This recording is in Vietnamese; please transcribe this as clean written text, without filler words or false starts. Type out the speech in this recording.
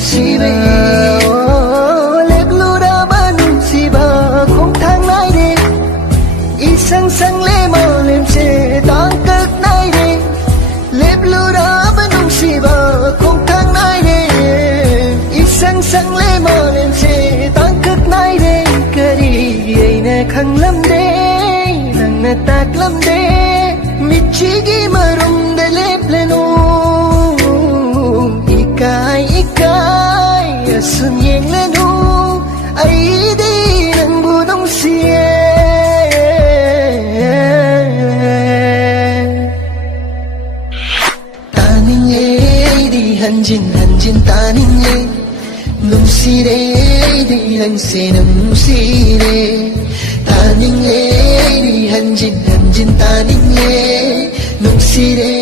nungsibe leglura ba nungsiba khong thang nai de isang sang le malem se tangkak nai de leglura ba nungsiba khong thang nai de isang sang le malem se tangkak nai de kari aina khanglam de nangna taklam de michigi marum de lepleno ikai ikai asum yeng lenu ai di nang bunong sie taning le di hanjin hanjin taning le nung si re di hang se nung si re taning le di hanjin hanjin taning le nung si re